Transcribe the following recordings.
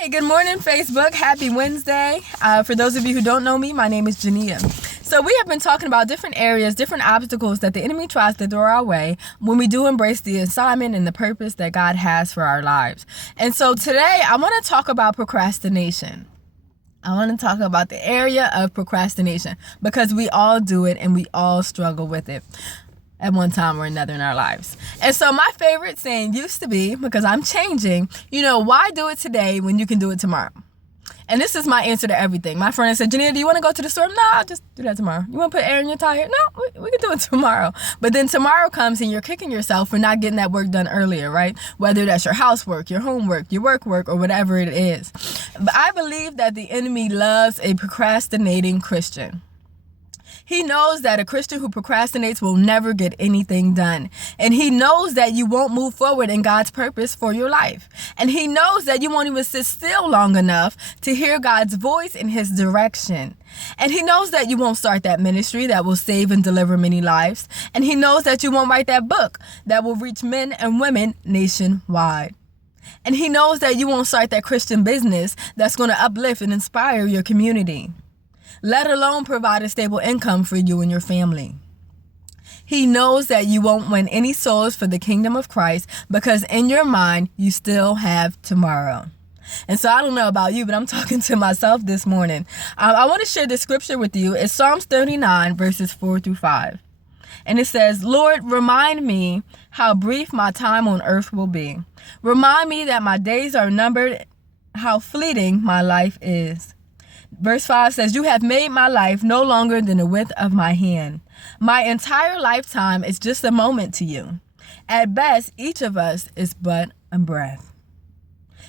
Hey, good morning, Facebook. Happy Wednesday. For those of you who don't know me, my name is Jania. So we have been talking about different areas, different obstacles that the enemy tries to throw our way when we do embrace the assignment and the purpose that God has for our lives. And so today I want to talk about procrastination. I want to talk about the area of procrastination because we all do it and we all struggle with it at one time or another in our lives. And so my favorite saying used to be, because I'm changing, why do it today when you can do it tomorrow? And this is my answer to everything. My friend said, Janita, do you want to go to the store? No, I'll just do that tomorrow. You want to put air in your tire? No, we can do it tomorrow. But then tomorrow comes and you're kicking yourself for not getting that work done earlier, right? Whether that's your housework, your homework, your work, or whatever it is. But I believe that the enemy loves a procrastinating Christian. He knows that a Christian who procrastinates will never get anything done. And he knows that you won't move forward in God's purpose for your life. And he knows that you won't even sit still long enough to hear God's voice in his direction. And he knows that you won't start that ministry that will save and deliver many lives. And he knows that you won't write that book that will reach men and women nationwide. And he knows that you won't start that Christian business that's going to uplift and inspire your community, let alone provide a stable income for you and your family. He knows that you won't win any souls for the kingdom of Christ because in your mind, you still have tomorrow. And so I don't know about you, but I'm talking to myself this morning. I want to share this scripture with you. It's Psalms 39, verses 4-5. And it says, Lord, remind me how brief my time on earth will be. Remind me that my days are numbered, how fleeting my life is. Verse 5 says, you have made my life no longer than the width of my hand. My entire lifetime is just a moment to you. At best, each of us is but a breath.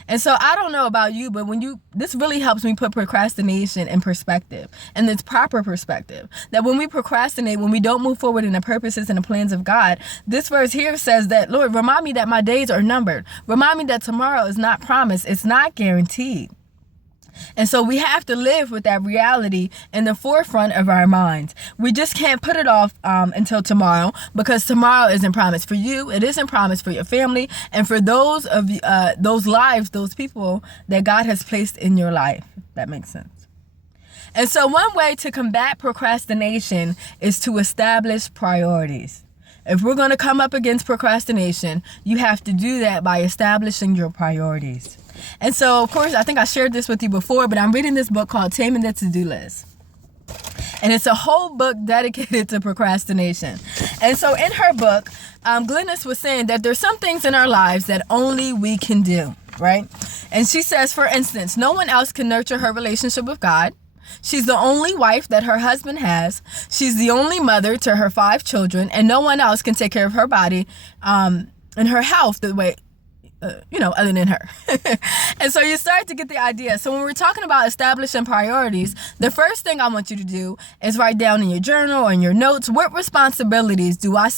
And so I don't know about you, but this really helps me put procrastination in perspective, and its proper perspective. That when we procrastinate, when we don't move forward in the purposes and the plans of God, this verse here says that, Lord, remind me that my days are numbered. Remind me that tomorrow is not promised. It's not guaranteed. And so we have to live with that reality in the forefront of our minds. We just can't put it off until tomorrow, because tomorrow isn't promised for you. It isn't promised for your family and for those lives, those people that God has placed in your life. If that makes sense. And so one way to combat procrastination is to establish priorities. If we're going to come up against procrastination, you have to do that by establishing your priorities. And so, of course, I think I shared this with you before, but I'm reading this book called Taming the To-Do List. And it's a whole book dedicated to procrastination. And so in her book, Glennis was saying that there's some things in our lives that only we can do, right? And she says, for instance, no one else can nurture her relationship with God. She's the only wife that her husband has. She's the only mother to her 5 children, and no one else can take care of her body and her health the way, other than her. And so you start to get the idea. So when we're talking about establishing priorities, the first thing I want you to do is write down in your journal or in your notes, what responsibilities do I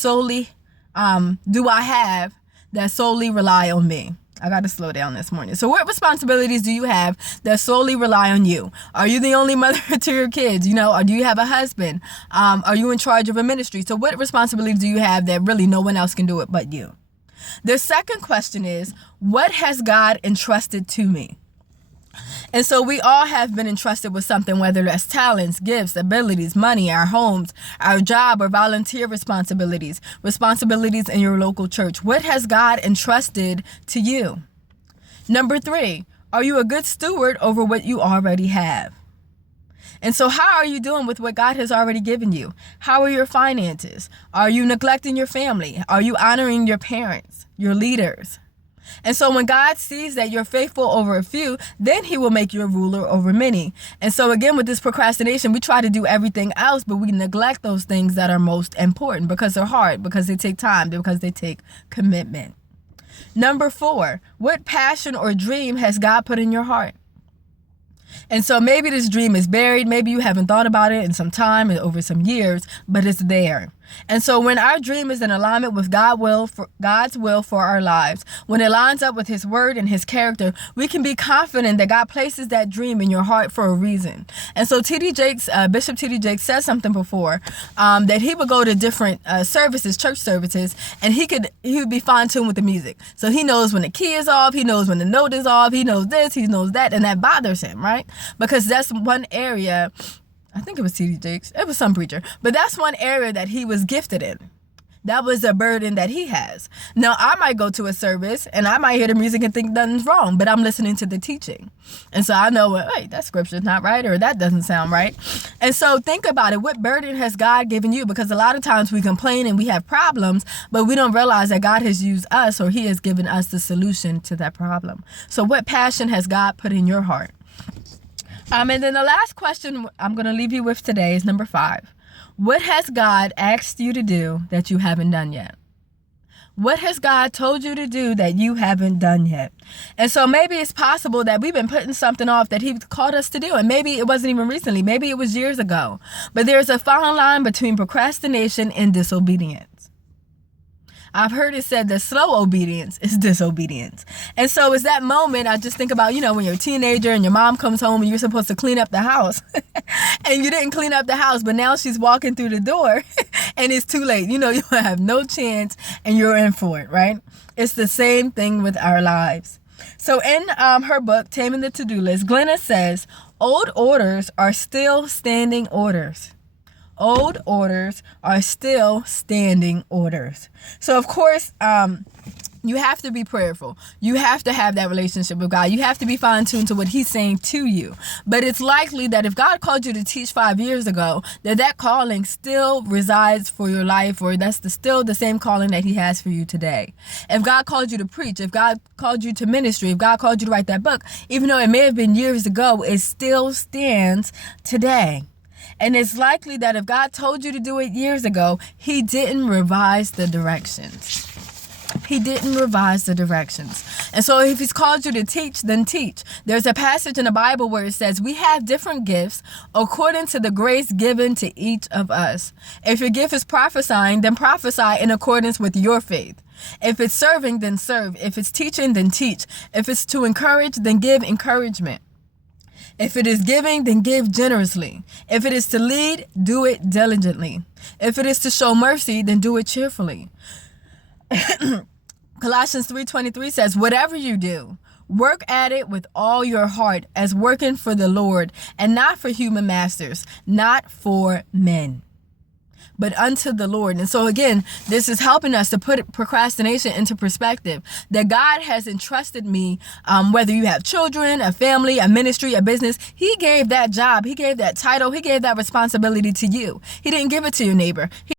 have that solely rely on me? I got to slow down this morning. So what responsibilities do you have that solely rely on you? Are you the only mother to your kids? Or do you have a husband? Are you in charge of a ministry? So what responsibilities do you have that really no one else can do it but you? The second question is, what has God entrusted to me? And so we all have been entrusted with something, whether that's talents, gifts, abilities, money, our homes, our job, or volunteer responsibilities in your local church. What has God entrusted to you? Number 3, are you a good steward over what you already have? And so how are you doing with what God has already given you? How are your finances? Are you neglecting your family? Are you honoring your parents, your leaders? And so when God sees that you're faithful over a few, then he will make you a ruler over many. And so again, with this procrastination, we try to do everything else, but we neglect those things that are most important because they're hard, because they take time, because they take commitment. Number 4, what passion or dream has God put in your heart? And so maybe this dream is buried. Maybe you haven't thought about it in some time and over some years, but it's there. And so when our dream is in alignment with God's will for our lives, when it lines up with his word and his character, we can be confident that God places that dream in your heart for a reason. And so Bishop T.D. Jakes said something before, that he would go to different services, church services, and he would be fine-tuned with the music. So he knows when the key is off, he knows when the note is off, he knows this, he knows that, and that bothers him, right? Because that's one area. I think it was T.D. Jakes. It was some preacher. But that's one area that he was gifted in. That was a burden that he has. Now, I might go to a service and I might hear the music and think nothing's wrong, but I'm listening to the teaching. And so I know, well, hey, that scripture's not right, or that doesn't sound right. And so think about it. What burden has God given you? Because a lot of times we complain and we have problems, but we don't realize that God has used us, or he has given us the solution to that problem. So what passion has God put in your heart? And then the last question I'm going to leave you with today is number 5. What has God asked you to do that you haven't done yet? What has God told you to do that you haven't done yet? And so maybe it's possible that we've been putting something off that he called us to do. And maybe it wasn't even recently. Maybe it was years ago. But there's a fine line between procrastination and disobedience. I've heard it said that slow obedience is disobedience. And so it's that moment I just think about, when you're a teenager and your mom comes home and you're supposed to clean up the house and you didn't clean up the house, but now she's walking through the door and it's too late. You have no chance and you're in for it, right? It's the same thing with our lives. So in her book, Taming the To-Do List, Glenna says, old orders are still standing orders. Old orders are still standing orders. So, of course, you have to be prayerful. You have to have that relationship with God. You have to be fine-tuned to what he's saying to you. But it's likely that if God called you to teach 5 years ago, that calling still resides for your life, or that's still the same calling that he has for you today. If God called you to preach, if God called you to ministry, if God called you to write that book, even though it may have been years ago, it still stands today. And it's likely that if God told you to do it years ago, he didn't revise the directions. He didn't revise the directions. And so if he's called you to teach, then teach. There's a passage in the Bible where it says, we have different gifts according to the grace given to each of us. If your gift is prophesying, then prophesy in accordance with your faith. If it's serving, then serve. If it's teaching, then teach. If it's to encourage, then give encouragement. If it is giving, then give generously. If it is to lead, do it diligently. If it is to show mercy, then do it cheerfully. Colossians 3:23 says, whatever you do, work at it with all your heart as working for the Lord and not for human masters, not for men, but unto the Lord. And so again, this is helping us to put procrastination into perspective, that God has entrusted me, whether you have children, a family, a ministry, a business, he gave that job, he gave that title, he gave that responsibility to you. He didn't give it to your neighbor.